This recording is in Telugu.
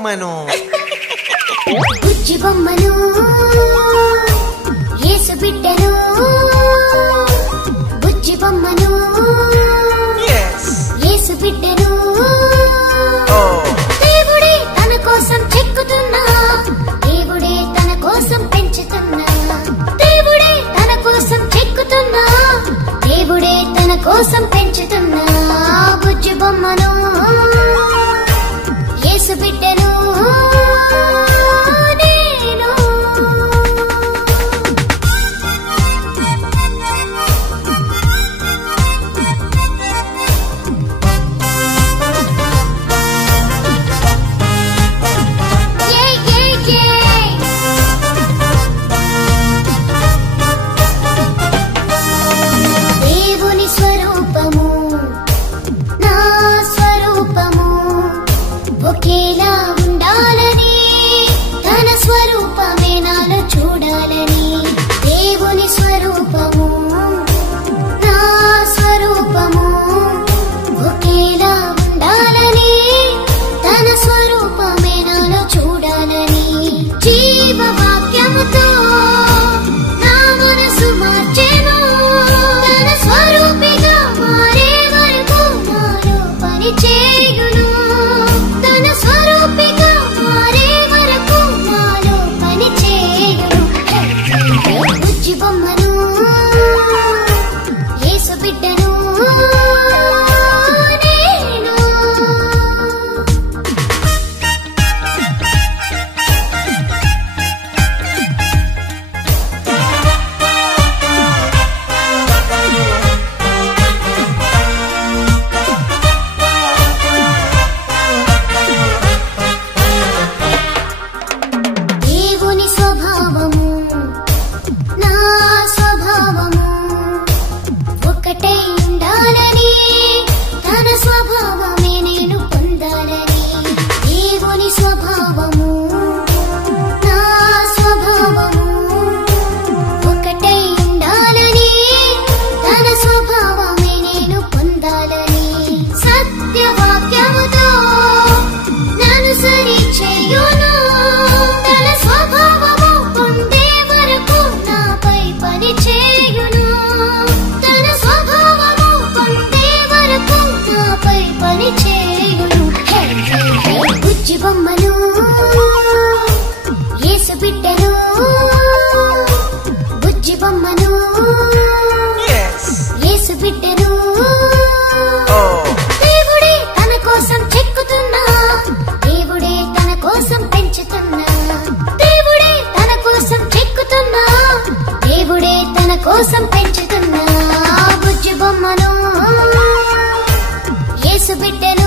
బొమ్మను బుజ్జి బొమ్మను యేసు బిడ్డను బుజ్జి బొమ్మను యేసు బిడ్డను దేవుడే తన కోసం చెక్కుతున్నా దేవుడే తన కోసం పెంచుతున్నా దేవుడే తన కోసం చెక్కుతున్నా దేవుడే తన కోసం పెంచుతున్నా బుజ్జి బొమ్మను యేసు బిడ్డను ఒకేలా ఉండాలని తన స్వరూపమే నాలో చూడాలని దేవుని స్వరూపము నా స్వరూపము ఒకేలా ఉండాలని తన స్వరూపమే నాలో చూడాలని జీవవాక్యముతో నా మనసు మార్చెను తన స్వరూపిగా మారే వరకు నాలో పని చేయును బుజ్జి బొమ్మను యేసు బిడ్డను నేను దేవుని స్వభావము నా స్వభావము ఒకటే ఉండాలని తన స్వభావమే నేను పొందాలని దేవుని స్వభావము నా స్వభావము ఒకటే ఉండాలని తన స్వభావమే నేను పొందాలని సత్యవాక్యముతో నన్ను సరి చేయును తన స్వభావము పొందే వరకు నాపై పని చేయును తన స్వభావము పొందే వరకు నాపై పని చేయును బుజ్జి బొమ్మను యేసు బిడ్డను బుజ్జి బొమ్మను యేసు బిడ్డను దేవుడే తన కోసం చెక్కుతున్నా దేవుడే తన కోసం పెంచుతున్నా దేవుడే తన కోసం చెక్కుతున్నా దేవుడే తన కోసం పెంచుతున్నా బుజ్జి బొమ్మను యేసు బిడ్డను